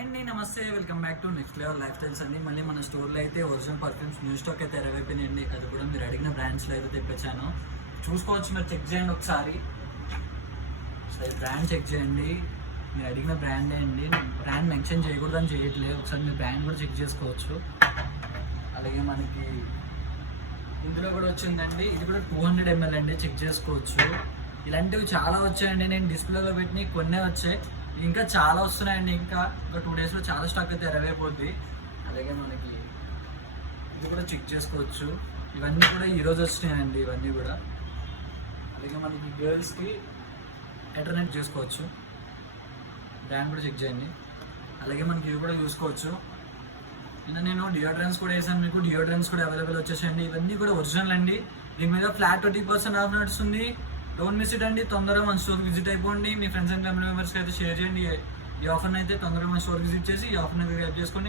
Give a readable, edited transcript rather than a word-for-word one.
Hi అండి, నమస్తే. Welcome back to next level life styles అండి. మళ్ళీ మన స్టోర్లో అయితే ఒరిజినల్ పర్ఫ్యూమ్స్ న్యూ స్టాక్ అయితే అయిపోయినాయండి. అది కూడా మీరు అడిగిన బ్రాండ్స్లో అయితే తెప్పించాను. చూసుకోవచ్చు, మీరు చెక్ చేయండి ఒకసారి. బ్రాండ్ చెక్ చేయండి. మీరు అడిగిన బ్రాండే అండి. బ్రాండ్ మెన్షన్ చేయకూడదని చేయట్లేదు. ఒకసారి మీరు బ్రాండ్ కూడా చెక్ చేసుకోవచ్చు. అలాగే మనకి ఇందులో కూడా వచ్చిందండి, ఇది కూడా 200 ml అండి. చెక్ చేసుకోవచ్చు. ఇలాంటివి చాలా వచ్చాయండి. నేను డిస్ప్లేలో పెట్టిన కొన్నే వచ్చాయి, ఇంకా చాలా వస్తున్నాయండి. ఇంకా 2 డేస్లో చాలా స్టాక్ అయితే అయిపోద్ది. అలాగే మనకి ఇది కూడా చెక్ చేసుకోవచ్చు. ఇవన్నీ కూడా ఈరోజు వచ్చినాయండి, ఇవన్నీ కూడా. అలాగే మనకి గర్ల్స్కి ఇంటర్నెట్ చేసుకోవచ్చు. బ్రాండ్ కూడా చెక్ చేయండి. అలాగే మనకి ఇవి కూడా చూసుకోవచ్చు. ఇంకా నేను డియోడ్రెన్స్ కూడా వేసాను. మీకు డియోడ్రెన్స్ కూడా అవైలబుల్ వచ్చేసాయండి. ఇవన్నీ కూడా ఒరిజినల్ అండి. దీని మీద ఫ్లాట్ 20% ఆఫ్ నడుస్తుంది. డోంట్ మిస్ ఇట్ అండి. తొందరగా మన స్టోర్ విజిట్ అయిపోండి. మీ ఫ్రెండ్స్ అండ్ ఫ్యామిలీ మెంబర్స్కి అయితే షేర్ చేయండి. ఈ ఆఫర్ని అయితే తొందరగా మన స్టోర్ విజిట్ చేసి ఈ ఆఫర్ని అయితే గ్రాప్ చేసుకోండి.